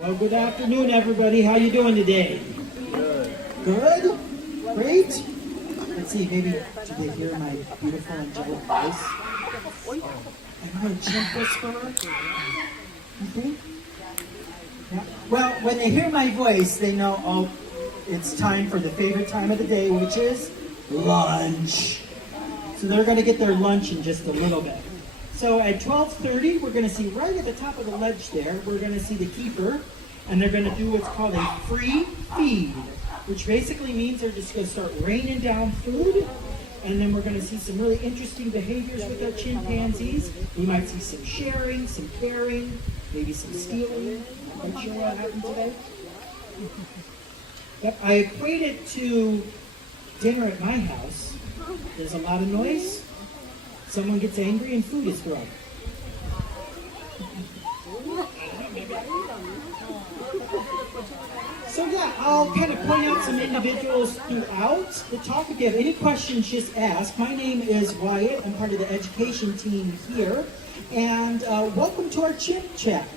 Well, good afternoon, everybody. How you doing today? Good? Great? Let's see, maybe do they hear my beautiful angelic voice? Am I a chimp whisperer? You think? Yeah. Well, when they hear my voice, they know, oh, it's time for the favorite time of the day, which is lunch. So they're going to get their lunch in just a little bit. So at 12:30, we're going to see right at the top of the ledge there, we're going to see the keeper, and they're going to do what's called a free feed, which basically means they're just going to start raining down food, and then we're going to see some really interesting behaviors with our chimpanzees. We might see some sharing, some caring, maybe some stealing. I'm not sure what happened today. Yep, I equate it to dinner at my house. There's a lot of noise. Someone gets angry and food is thrown. So yeah, I'll kind of point out some individuals throughout the talk. If you have any questions, just ask. My name is Wyatt. I'm part of the education team here. And welcome to our Chimp Chat.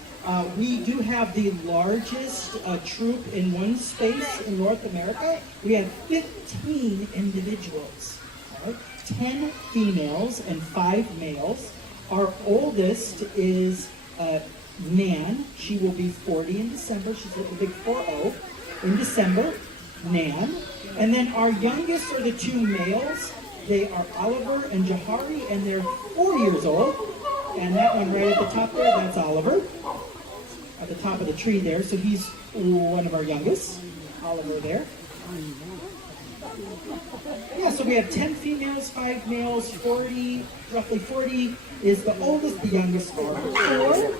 We do have the largest troop in one space in North America. We have 15 individuals. 10 females and 5 males. Our oldest is Nan. She will be 40 in December. She's a big 4-0 in December. Nan. And then our youngest are the 2 males. They are Oliver and Johari, and they're 4 years old. And that one right at the top there, that's Oliver. At the top of the tree there. So he's one of our youngest. Oliver there. Yeah, so we have 10 females, 5 males, 40, roughly 40 is the oldest, the youngest are 4.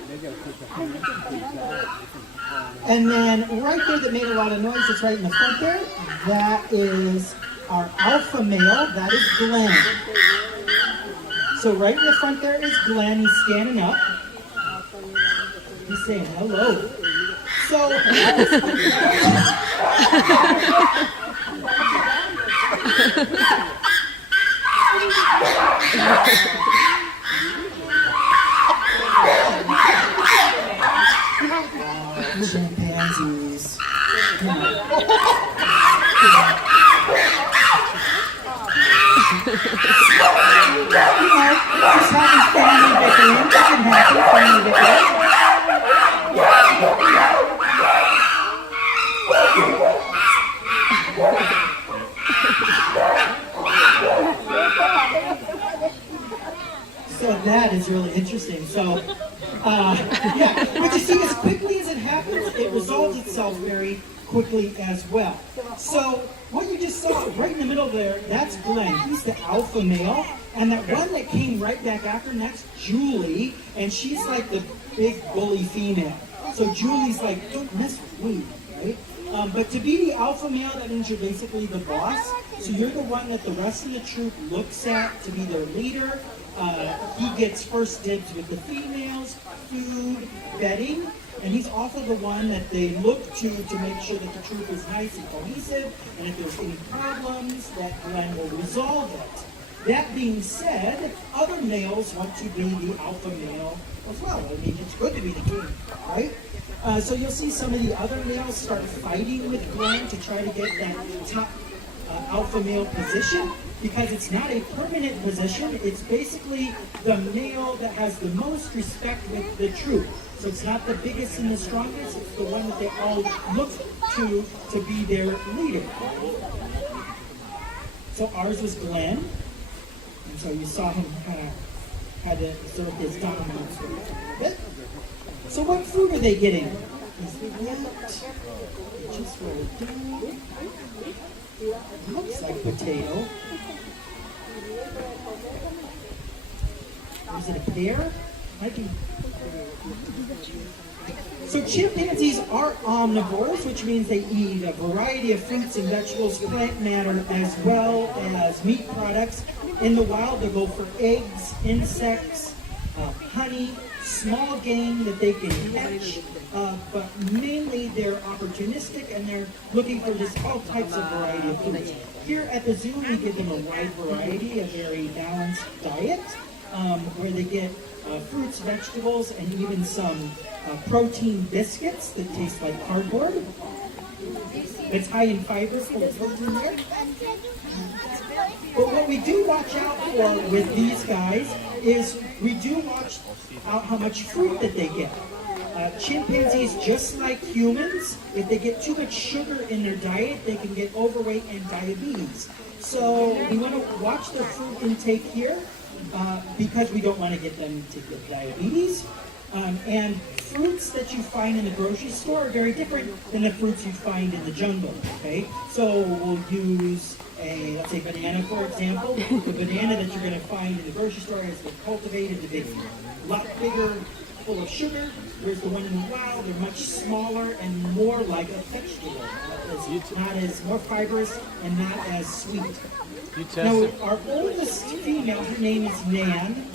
And then right there that made a lot of noise, that's right in the front there, that is our alpha male, that is Glenn. So right in the front there is Glenn, he's standing up. He's saying hello. So, chimpanzees. Just having family bickering. That can happen, family bickering. So that is really interesting. So, yeah, but you see, as quickly as it happens, it resolves itself very quickly as well. So, what you just saw right in the middle there, that's Glenn. He's the alpha male. And that one that came right back after him, that's Julie. And she's like the big bully female. So Julie's like, don't mess with me, right? But to be the alpha male, that means you're basically the boss. So you're the one that the rest of the troop looks at to be their leader. He gets first dibs with the females, food, bedding, and he's also the one that they look to make sure that the troop is nice and cohesive, and if there's any problems, that Glenn will resolve it. That being said, other males want to be the alpha male as well. I mean, it's good to be the king, right? So you'll see some of the other males start fighting with Glenn to try to get that top alpha male position, because it's not a permanent position. It's basically the male that has the most respect with the troop. So it's not the biggest and the strongest, it's the one that they all look to be their leader. So ours was Glenn. And so you saw him kind of had to exert his dominance a bit. So what food are they getting? Is that just rolled down? Looks like potato. Is it a pear? Might be. So chimpanzees are omnivores, which means they eat a variety of fruits and vegetables, plant matter, as well as meat products. In the wild, they go for eggs, insects, honey, small game that they can catch, but mainly they're opportunistic and they're looking for just all types of variety of foods. Here at the zoo, we give them a wide variety, a very balanced diet, where they get fruits, vegetables, and even some protein biscuits that taste like cardboard. It's high in fiber, full of protein there. But what we do watch out for with these guys is we do watch out how much fruit that they get. Chimpanzees, just like humans, if they get too much sugar in their diet, they can get overweight and diabetes. So we want to watch their fruit intake here because we don't want to get them to get diabetes. And fruits that you find in the grocery store are very different than the fruits you find in the jungle, okay? So we'll use let's say banana, for example. The banana that you're going to find in the grocery store has been cultivated to be a lot bigger, full of sugar. Whereas the one in the wild, they're much smaller and more like a vegetable. Not as more fibrous and not as sweet. Now, our oldest female, her name is Nan,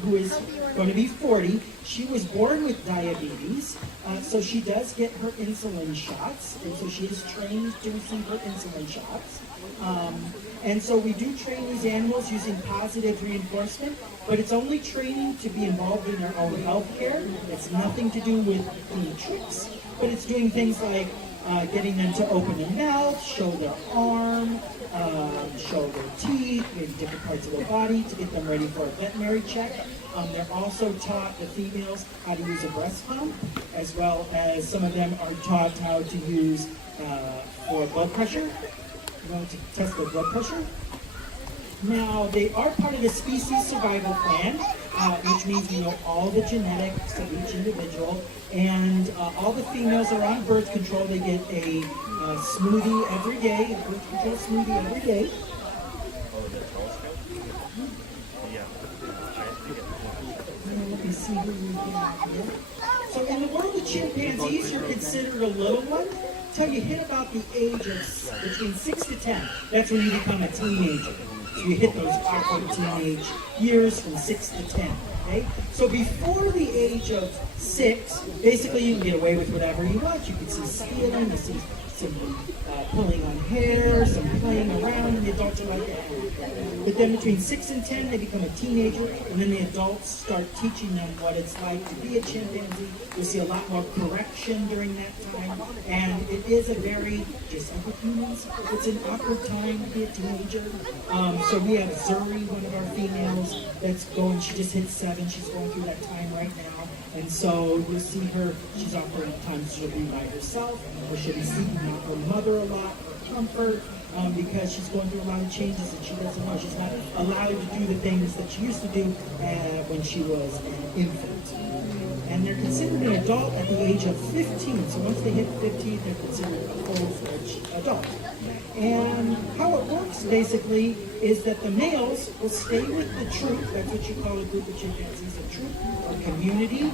who is going to be 40. She was born with diabetes, so she does get her insulin shots, and so she is trained to receive her insulin shots. And so we do train these animals using positive reinforcement, but it's only training to be involved in their own health care. It's nothing to do with any tricks, but it's doing things like getting them to open their mouth, show their arm, show their teeth, maybe different parts of their body to get them ready for a veterinary check. They're also taught, the females, how to use a breast pump, as well as some of them are taught how to use for blood pressure. To test their blood pressure. Now, they are part of the species survival plan, which means we know all the genetics of each individual, and all the females are on birth control. They get a smoothie every day, a birth control smoothie every day. Let me see who we got here. So in the world of chimpanzees, you're considered a little one. Till you hit about the age of between 6 to 10. That's when you become a teenager. So you hit those awkward teenage years from 6 to 10. Okay? So before the age of 6, basically you can get away with whatever you want. You can see stealing, you see some pulling on hair, some playing around, and the adults are like that. But then between 6 and 10, they become a teenager, and then the adults start teaching them what it's like to be a chimpanzee. You'll see a lot more correction during that time, and it is a very, just like with humans, it's an awkward time to be a teenager. So we have Zuri, one of our females, that's going, she just hit 7, she's going through that time right now. And so you'll see her, she's often times she'll be by herself, or she'll be seeking out her mother a lot for comfort, because she's going through a lot of changes that she doesn't know. She's not allowed to do the things that she used to do when she was an infant. And they're considered an adult at the age of 15. So once they hit 15, they're considered a full-fledged adult. And how it works basically is that the males will stay with the troop. That's what you call a group of chimpanzees, a troop or community.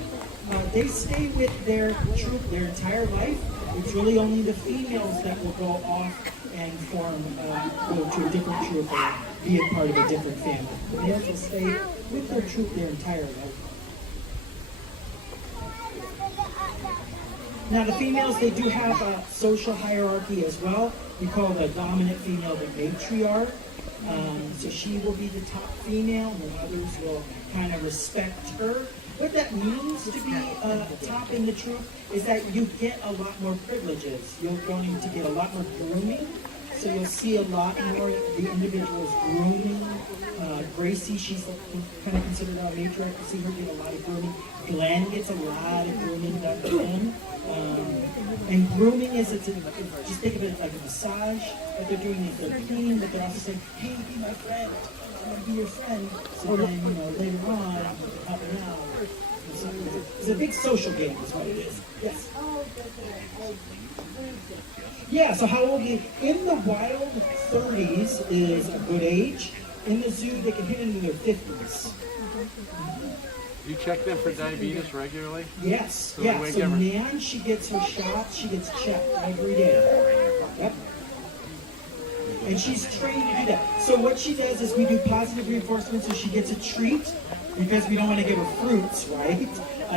They stay with their troop their entire life. It's really only the females that will go off and form, go to a different troop or be a part of a different family. The males will stay with their troop their entire life. Now the females, they do have a social hierarchy as well. We call the dominant female the matriarch. So she will be the top female, and then others will kind of respect her. What that means to be top in the troop is that you get a lot more privileges. You're going to get a lot more grooming. So you'll see a lot more the individuals grooming. Gracie, she's kind of considered our matriarch. You see her get a lot of grooming. Glenn gets a lot of grooming done to him. And grooming is, just think of it like a massage. What they're doing is they're clean, but they're also saying, hey, be my friend. I want to be your friend. So then, later on, help me out. It's a big social game is what it is. Yes. Yeah, so how old in the wild, 30s is a good age. In the zoo, they can hit into their 50s. You check them for diabetes regularly? Yes, so yeah. So Nan, she gets her shots, she gets checked every day. Yep. And she's trained to do that. So what she does is we do positive reinforcement, so she gets a treat, because we don't want to give her fruits, right?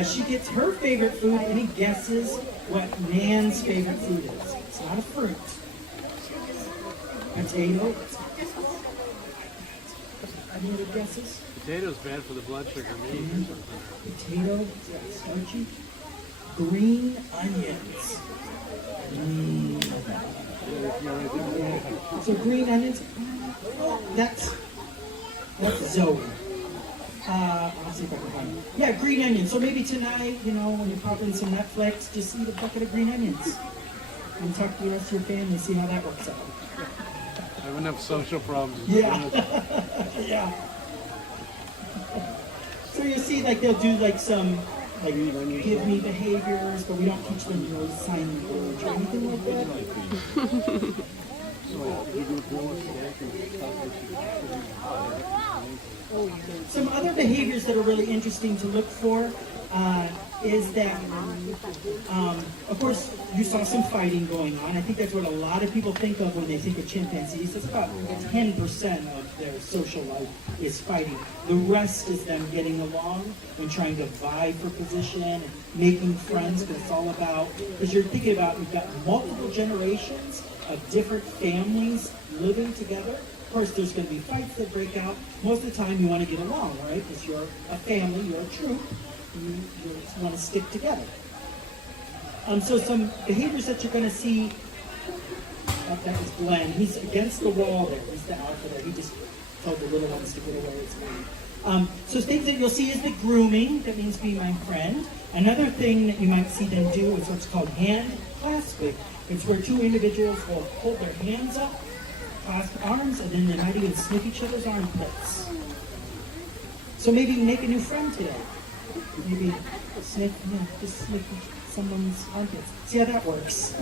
She gets her favorite food, and he guesses what Nan's favorite food is. It's not a fruit. Potato. Any other guesses? Potato's bad for the blood sugar meat or something. Potato, yeah, starchy. Green onions. So green onions. Oh, that's Zoe. Let's see if I can find it. Yeah, green onions. So maybe tonight, you know, when you're popping some Netflix, just eat a bucket of green onions and talk to the rest of your family, see how that works out. I have enough social problems. Yeah. Yeah. So you see, like they'll do like some like give me behaviors, but we don't teach them, you know, sign language or anything like that. Some other behaviors that are really interesting to look for is that, of course, you saw some fighting going on. I think that's what a lot of people think of when they think of chimpanzees. It's about 10% of their social life is fighting. The rest is them getting along and trying to vie for position and making friends, because it's all about, because you're thinking about, you've got multiple generations of different families living together. Of course, there's going to be fights that break out. Most of the time, you want to get along, right? Because you're a family, you're a troop. You want to stick together. So some behaviors that you're going to see. Oh, that was Glenn. He's against the wall there. He's the alpha there. He just told the little ones to get away. It's weird. So things that you'll see is the grooming. That means be my friend. Another thing that you might see them do is what's called hand clasping. It's where two individuals will hold their hands up, clasp arms, and then they might even sniff each other's armpits. So maybe make a new friend today. Maybe sniff, just sniff someone's armpits. See how that works.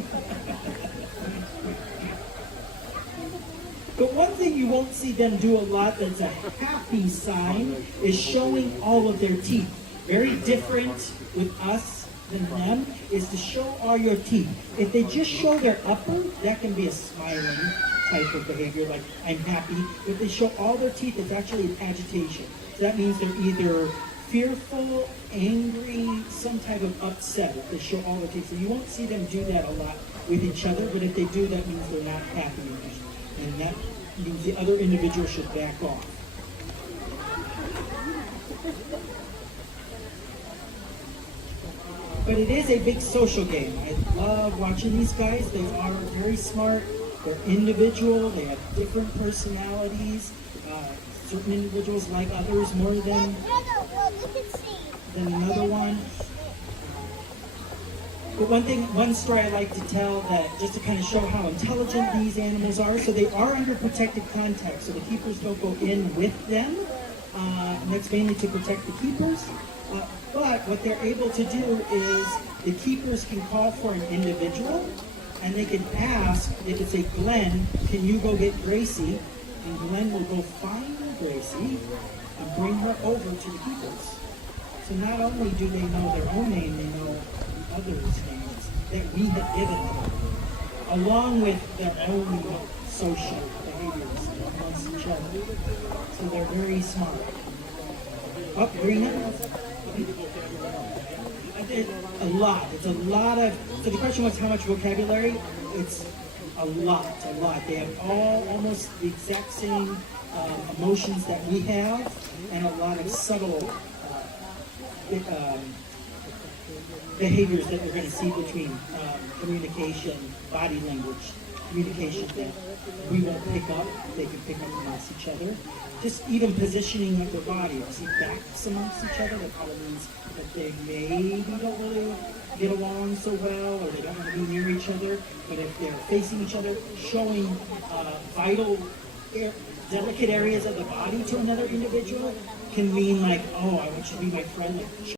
But one thing you won't see them do a lot that's a happy sign is showing all of their teeth. Very different with us than them is to show all your teeth. If they just show their upper, that can be a smiling type of behavior, like I'm happy. If they show all their teeth, it's actually an agitation. So that means they're either fearful, angry, some type of upset if they show all their teeth. So you won't see them do that a lot with each other, but if they do, that means they're not happy. And that means the other individual should back off. But it is a big social game. I love watching these guys. They are very smart. They're individual. They have different personalities. Certain individuals like others more than another one. But one story I like to tell that just to kind of show how intelligent these animals are. So they are under protected contact. So the keepers don't go in with them. And that's mainly to protect the keepers. But what they're able to do is the keepers can call for an individual and they can ask, they can say, Glenn, can you go get Gracie? And Glenn will go find Gracie and bring her over to the keepers. So not only do they know their own name, they know the others' names that we have given them, along with their own social behaviors amongst each other. So they're very smart. Up, Regina? I did a lot. It's a lot of, so the question was how much vocabulary? It's a lot. They have almost the exact same emotions that we have, and a lot of subtle behaviors that we're going to see between communication, body language, communication that we won't pick up, they can pick up amongst each other. Just even positioning of their body. If you see backs amongst each other, that probably means that they maybe don't really get along so well, or they don't want to be near each other. But if they're facing each other, showing vital, delicate areas of the body to another individual can mean like, oh, I want you to be my friend. Like,